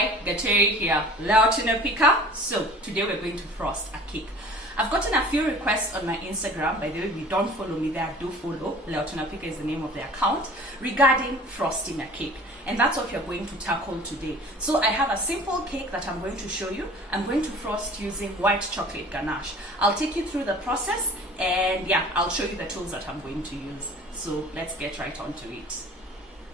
Hi, Gateri here, Leotino Picker. So today we're going to frost a cake. I've gotten a few requests on my Instagram. By the way, if you don't follow me there, do follow. Leotino Picker is the name of the account, regarding frosting a cake. And that's what we're going to tackle today. So I have a simple cake that I'm going to show you. I'm going to frost using white chocolate ganache. I'll take you through the process and yeah, I'll show you the tools that I'm going to use. So let's get right onto it.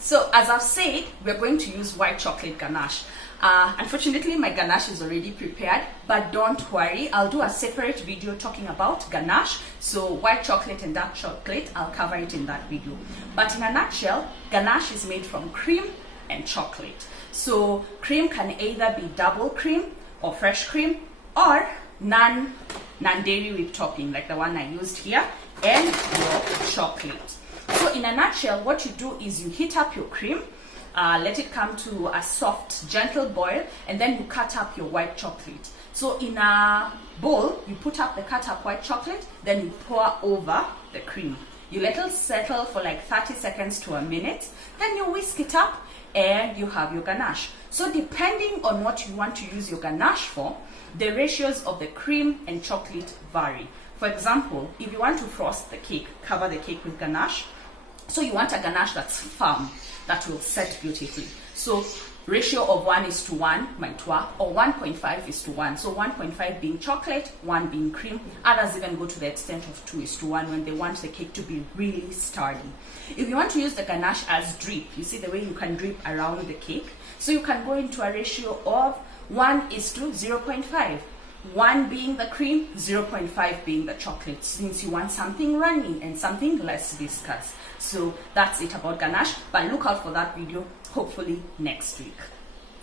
So as I've said, we're going to use white chocolate ganache. Unfortunately, my ganache is already prepared, but don't worry, I'll do a separate video talking about ganache. So white chocolate and dark chocolate, I'll cover it in that video. But in a nutshell, ganache is made from cream and chocolate. So cream can either be double cream or fresh cream or non-dairy whipped topping like the one I used here, and your chocolate. So in a nutshell, what you do is you heat up your cream, let it come to a soft, gentle boil, and then you cut up your white chocolate. So in a bowl, you put up the cut up white chocolate, then you pour over the cream. You let it settle for like 30 seconds to a minute, then you whisk it up and you have your ganache. So depending on what you want to use your ganache for, the ratios of the cream and chocolate vary. For example, if you want to frost the cake, cover the cake with ganache, so you want a ganache that's firm, that will set beautifully. So ratio of 1:1 might work, or 1.5:1. So 1.5 being chocolate, 1 being cream. Others even go to the extent of 2:1 when they want the cake to be really sturdy. If you want to use the ganache as drip, you see the way you can drip around the cake. So you can go into a ratio of 1:0.5. 1 being the cream, 0.5 being the chocolate, since you want something runny and something less viscous. So that's it about ganache, but look out for that video hopefully next week.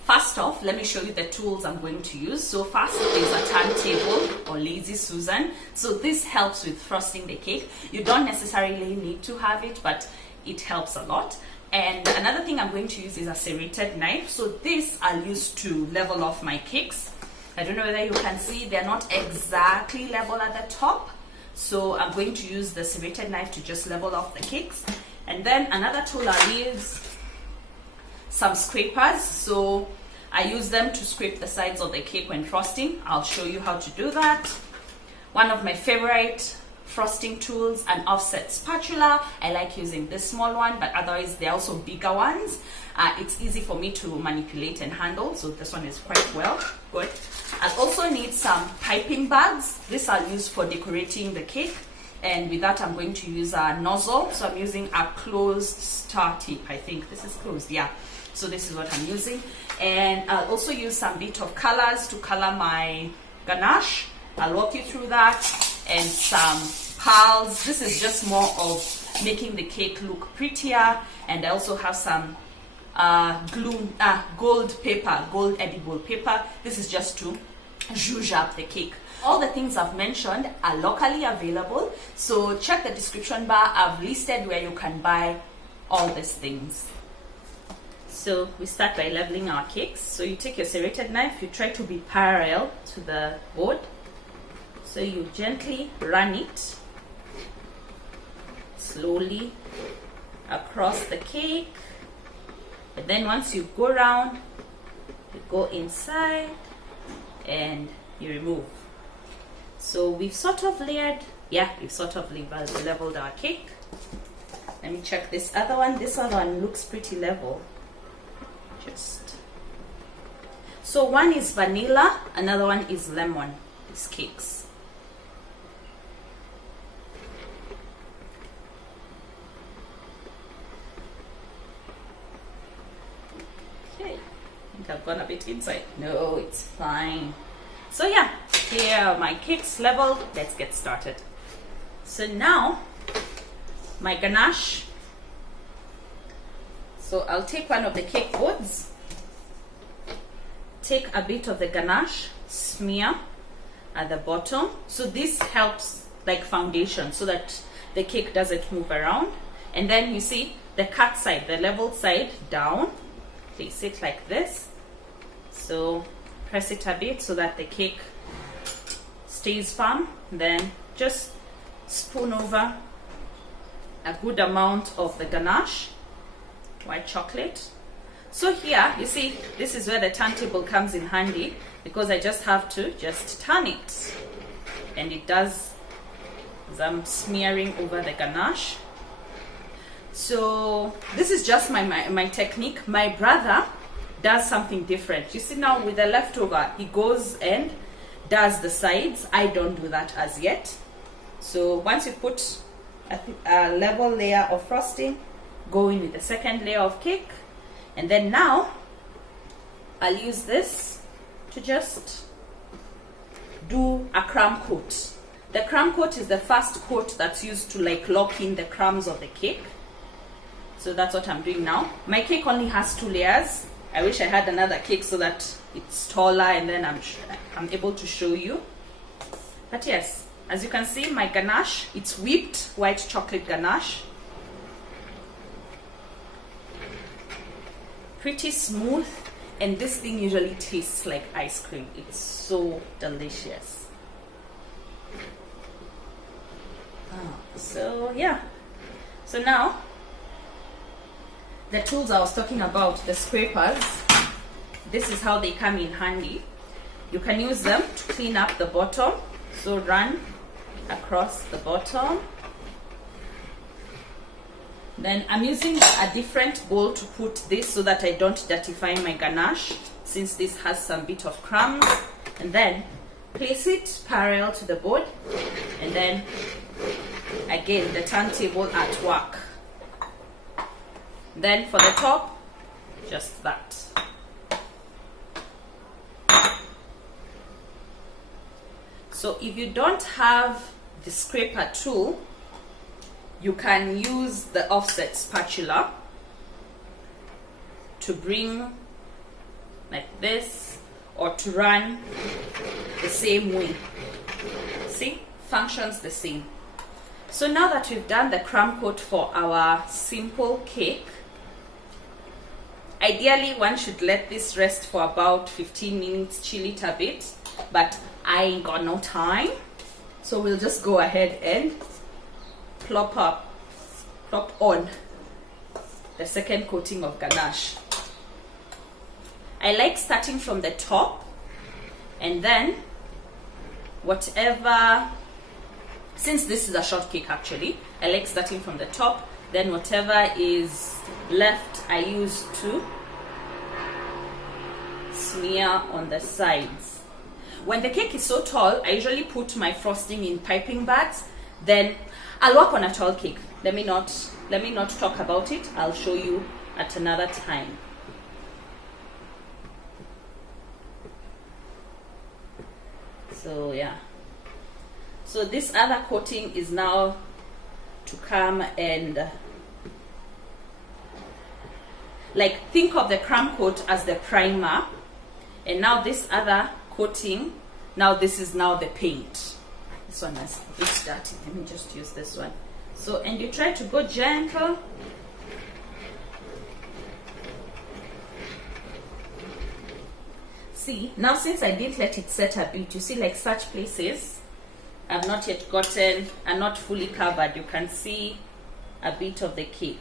First off, let me show you the tools I'm going to use. So first is a turntable or Lazy Susan. So this helps with frosting the cake. You don't necessarily need to have it, but it helps a lot. And another thing I'm going to use is a serrated knife. So this I'll use to level off my cakes. I don't know whether you can see, they're not exactly level at the top. So I'm going to use the serrated knife to just level off the cakes. And then another tool I'll use, some scrapers. So I use them to scrape the sides of the cake when frosting. I'll show you how to do that. One of my favorite frosting tools, an offset spatula. I like using this small one, but otherwise there are also bigger ones. It's easy for me to manipulate and handle, so this one is quite good. I'll also need some piping bags. This I'll use for decorating the cake, and with that I'm going to use a nozzle. So I'm using a closed star tip. I think this is closed, yeah. So this is what I'm using, and I'll also use some bit of colors to color my ganache. I'll walk you through that, and some pearls. This is just more of making the cake look prettier, and I also have some gold edible paper. This is just to zhuzh up the cake. All the things I've mentioned are locally available, so check the description bar. I've listed where you can buy all these things. So we start by leveling our cakes. So you take your serrated knife, you try to be parallel to the board. So you gently run it slowly across the cake. And then once you go around, you go inside and you remove. So we've sort of leveled our cake. Let me check this other one. This other one looks pretty level. So one is vanilla, another one is lemon, these cakes. I've gone a bit inside. No, it's fine. So yeah, here are my cakes leveled. Let's get started. So now my ganache. So I'll take one of the cake boards, take a bit of the ganache, smear at the bottom. So this helps like foundation so that the cake doesn't move around. And then you see the cut side, the leveled side down. Place it like this. So press it a bit so that the cake stays firm. Then just spoon over a good amount of the ganache, white chocolate. So here, you see, this is where the turntable comes in handy, because I just have to just turn it. And it does some smearing over the ganache. So this is just my technique. My brother does something different. You see now with the leftover, he goes and does the sides. I don't do that as yet. So once you put a level layer of frosting, go in with the second layer of cake. And then now, I'll use this to just do a crumb coat. The crumb coat is the first coat that's used to like lock in the crumbs of the cake. So that's what I'm doing now. My cake only has 2 layers. I wish I had another cake so that it's taller and then I'm able to show you. But yes, as you can see, my ganache, it's whipped white chocolate ganache. Pretty smooth, and this thing usually tastes like ice cream. It's so delicious. So yeah, so now the tools I was talking about, the scrapers, this is how they come in handy. You can use them to clean up the bottom, so run across the bottom. Then I'm using a different bowl to put this so that I don't dirtify my ganache, since this has some bit of crumbs. And then place it parallel to the board, and then again the turntable at work. Then for the top, just that. So if you don't have the scraper tool, you can use the offset spatula to bring like this, or to run the same way. See, functions the same. So now that we've done the crumb coat for our simple cake, ideally one should let this rest for about 15 minutes, chill it a bit, but I ain't got no time, so we'll just go ahead and plop on the second coating of ganache. I like starting from the top, and then whatever, since this is a short cake actually, I like starting from the top, then whatever is left I use to smear on the sides. When the cake is so tall, I usually put my frosting in piping bags. Then I'll work on a tall cake. Let me not talk about it. I'll show you at another time. So yeah. So this other coating is now to come and like think of the crumb coat as the primer, and now this other coating, now this is now the paint. This one is a bit dirty. Let me just use this one. So, and you try to go gentle. See, now since I didn't let it set a bit, you see like such places I've not yet gotten, are not fully covered. You can see a bit of the cake.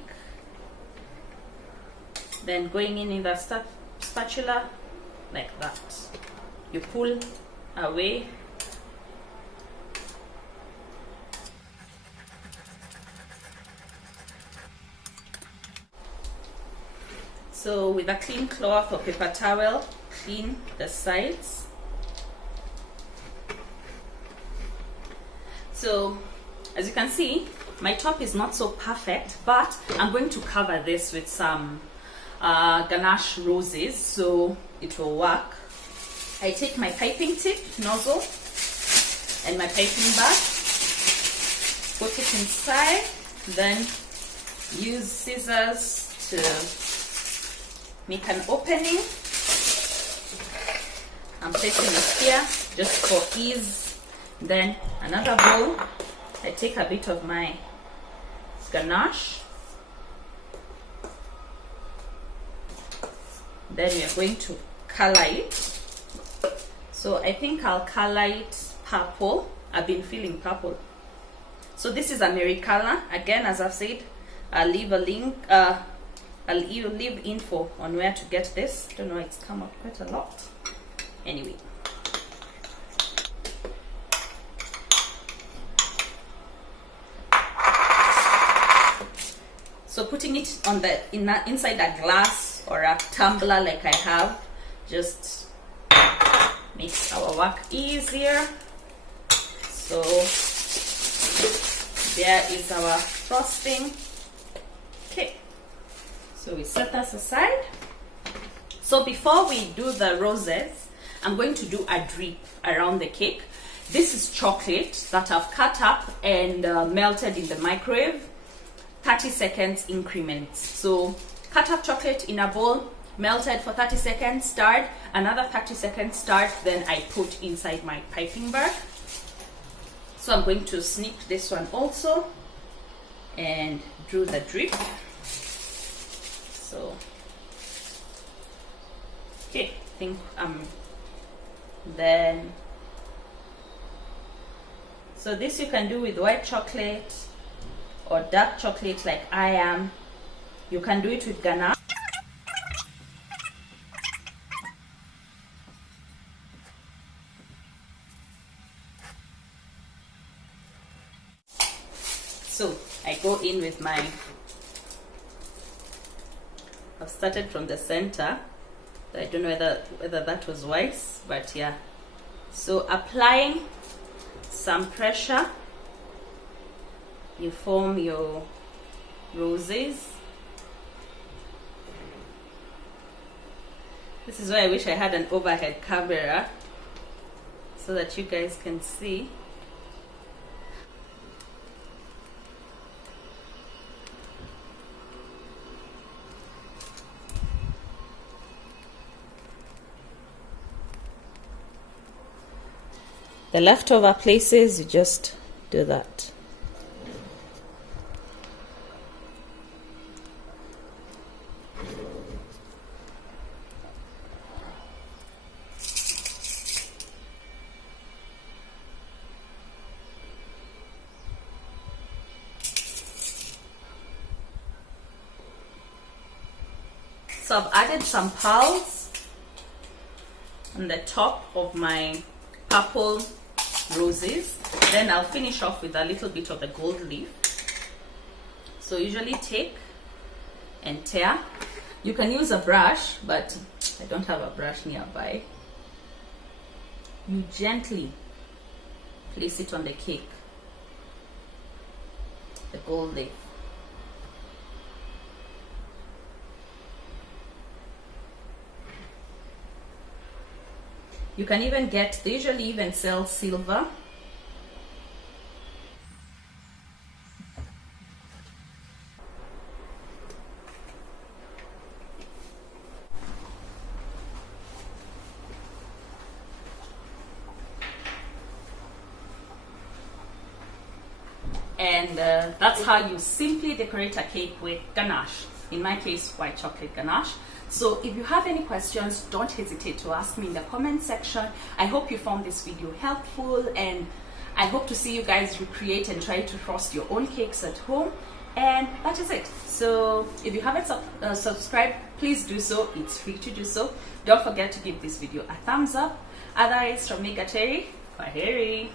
Then going in the spatula like that. You pull away. So with a clean cloth or paper towel, clean the sides. So as you can see, my top is not so perfect, but I'm going to cover this with some Ganache roses, so it will work. I take my piping tip nozzle and my piping bag, put it inside, then use scissors to make an opening. I'm placing it here just for ease. Then another bowl, I take a bit of my ganache. Then we are going to color it. So I think I'll color it purple. I've been feeling purple. So this is Americolor. Again, as I've said, I'll leave a link, I'll leave info on where to get this. Don't know, it's come up quite a lot. Anyway. So putting it on the inside a glass or a tumbler like I have just makes our work easier. So there is our frosting. Okay, so we set this aside. So before we do the roses, I'm going to do a drip around the cake. This is chocolate that I've cut up and melted in the microwave, 30 seconds increments. So cut up chocolate in a bowl, melted for 30 seconds, stirred, another 30 seconds, stirred, then I put inside my piping bag. So I'm going to snip this one also and do the drip. So, okay, I think then, so this you can do with white chocolate or dark chocolate like I am. You can do it with ganache. So I go in with my, I've started from the center. I don't know whether that was wise, but yeah. So applying some pressure, you form your roses. This is why I wish I had an overhead camera so that you guys can see. The leftover places, you just do that. So I've added some pearls on the top of my purple roses. Then I'll finish off with a little bit of the gold leaf. So usually take and tear. You can use a brush, but I don't have a brush nearby. You gently place it on the cake, the gold leaf. You can even get, they usually even sell silver. And that's how you simply decorate a cake with ganache. In my case, white chocolate ganache. So if you have any questions, don't hesitate to ask me in the comment section. I hope you found this video helpful, and I hope to see you guys recreate and try to frost your own cakes at home. And that is it. So if you haven't subscribed, please do so. It's free to do so. Don't forget to give this video a thumbs up. Otherwise, from me, Gateri, Kwaheri.